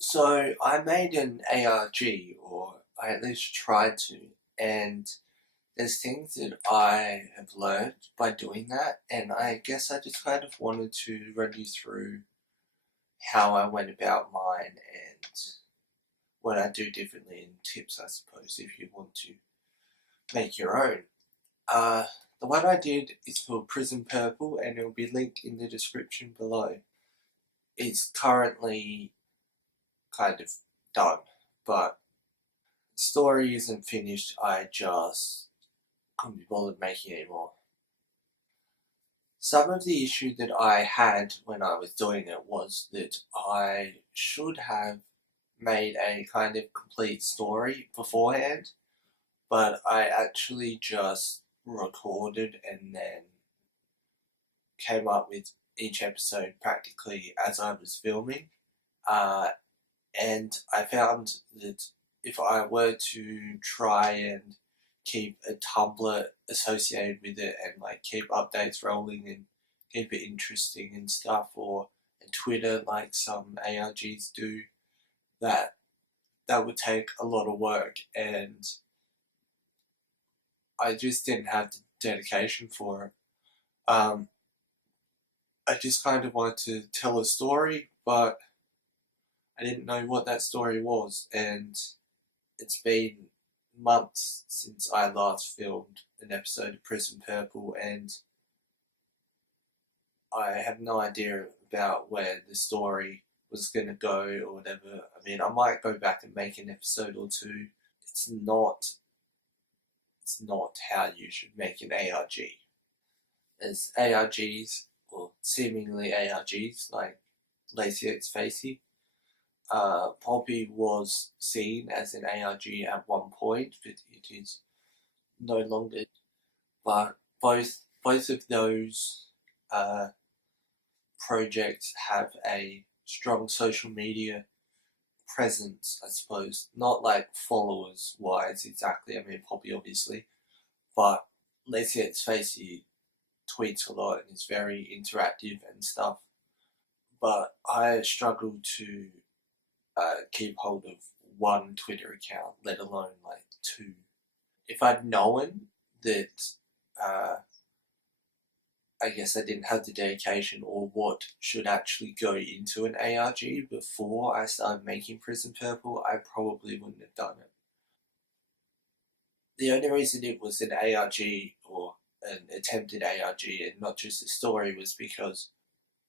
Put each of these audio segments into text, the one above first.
So I made an ARG, or I at least tried to, and there's things that I have learned by doing that, and I guess I just kind of wanted to run you through how I went about mine and what I do differently, and tips, I suppose, if you want to make your own. Uh, the one I did is called Prison Purple, and it will be linked in the description below. It's currently kind of done, but the story isn't finished. I just couldn't be bothered making it anymore. Some of the issue that I had when I was doing it was that I should have made a kind of complete story beforehand, but I actually just recorded and then came up with each episode practically as I was filming. Uh, and I found that if I were to try and keep a Tumblr associated with it and like keep updates rolling and keep it interesting and stuff, or a Twitter like some ARGs do, that that would take a lot of work, and I just didn't have the dedication for it. I just kind of wanted to tell a story, but I didn't know what that story was, and it's been months since I last filmed an episode of Prison Purple, and I have no idea about where the story was going to go or whatever. I mean, I might go back and make an episode or two. It's not. It's not how you should make an ARG. As ARGs, or seemingly ARGs, like Lacy X Facey, Poppy was seen as an ARG at one point, but it is no longer. But both of those uh, projects have a strong social media presence, I suppose. Not like followers wise exactly. I mean, Poppy obviously, but let's Let's Face It tweets a lot and is very interactive and stuff. But I struggle to keep hold of one Twitter account, let alone like two. If I'd known that, uh, I guess I didn't have the dedication or what should actually go into an ARG before I started making Prison Purple, I probably wouldn't have done it. The only reason it was an ARG, or an attempted ARG, and not just a story, was because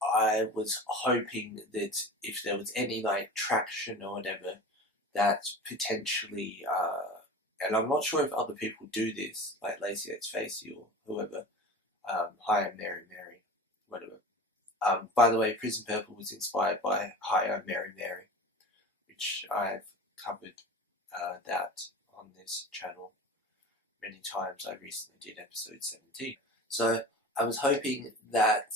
I was hoping that if there was any like traction or whatever, that potentially, and I'm not sure if other people do this, like Lacey X Facey or whoever. Hi, I'm Mary Mary, whatever. By the way, Prison Purple was inspired by Hi, I'm Mary Mary, which I've covered that on this channel many times. I recently did episode 17. So I was hoping that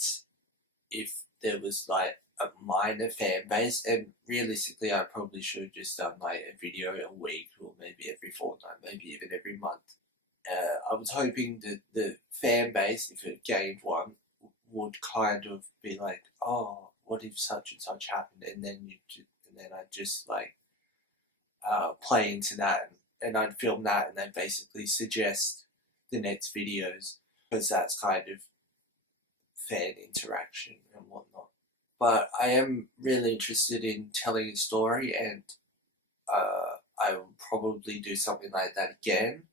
if there was like a minor fan base, and realistically I probably should have just done like a video a week, or maybe every fortnight, maybe even every month. I was hoping that the fan base, if it gained one, would kind of be like, oh, what if such and such happened, and then I'd just like play into that, and I'd film that, and then basically suggest the next videos, because that's kind of fan interaction and whatnot. But I am really interested in telling a story, and I will probably do something like that again,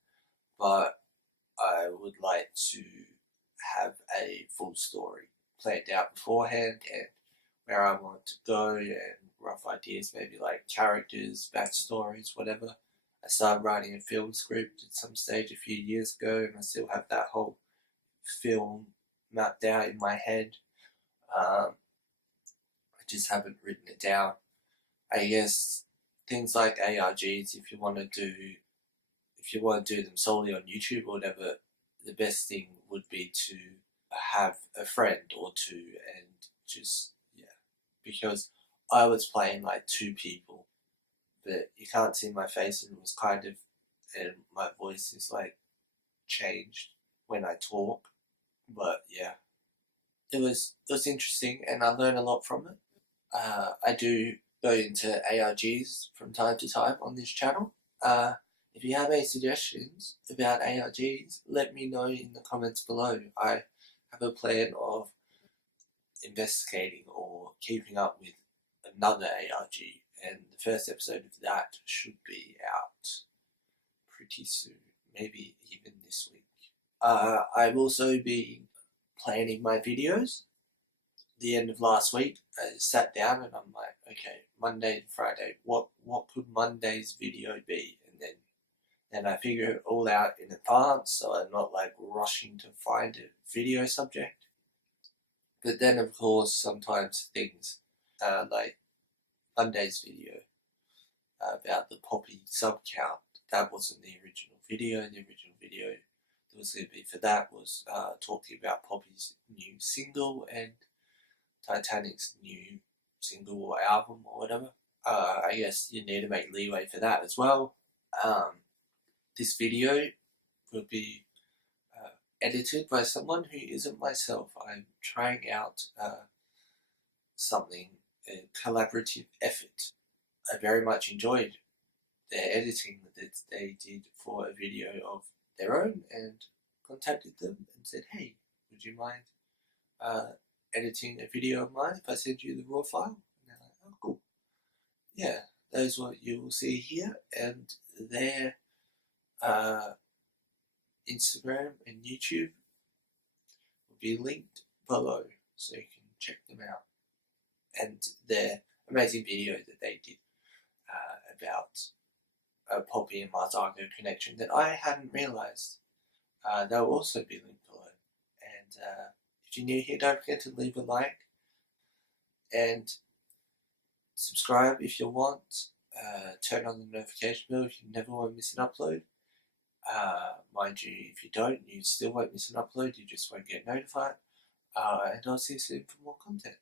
but I would like to have a full story planned out beforehand, and where I want to go, and rough ideas, maybe like characters, backstories, whatever. I started writing a film script at some stage a few years ago, and I still have that whole film mapped out in my head. I just haven't written it down. I guess things like ARGs, if you want to do them solely on YouTube or whatever, the best thing would be to have a friend or two, and just, yeah, because I was playing like two people, but you can't see my face, and it was kind of, and my voice is like changed when I talk, but yeah, it was interesting, and I learned a lot from it. I do go into ARGs from time to time on this channel. If you have any suggestions about ARGs, let me know in the comments below. I have a plan of investigating or keeping up with another ARG, and the first episode of that should be out pretty soon, maybe even this week. I've also been planning my videos. The end of last week, I sat down and I'm like, okay, Monday to Friday, what could Monday's video be? And then I figure it all out in advance, so I'm not like rushing to find a video subject. But then, of course, sometimes things like Monday's video about the Poppy sub count, that wasn't the original video. The original video that was going to be for that was talking about Poppy's new single and Titanic's new single or album or whatever. I guess you need to make leeway for that as well. This video will be edited by someone who isn't myself. I'm trying out something, a collaborative effort. I very much enjoyed their editing that they did for a video of their own, and contacted them and said, hey, would you mind editing a video of mine if I send you the raw file? And they're like, oh, cool. Yeah, those are what you will see here, and their Instagram and YouTube will be linked below so you can check them out. And their amazing video that they did about Poppy and Mars Argo connection that I hadn't realised, they'll also be linked below. And if you're new here, don't forget to leave a like and subscribe if you want. Turn on the notification bell if you never want to miss an upload. Mind you, if you don't, you still won't miss an upload, you just won't get notified. And I'll see you soon for more content.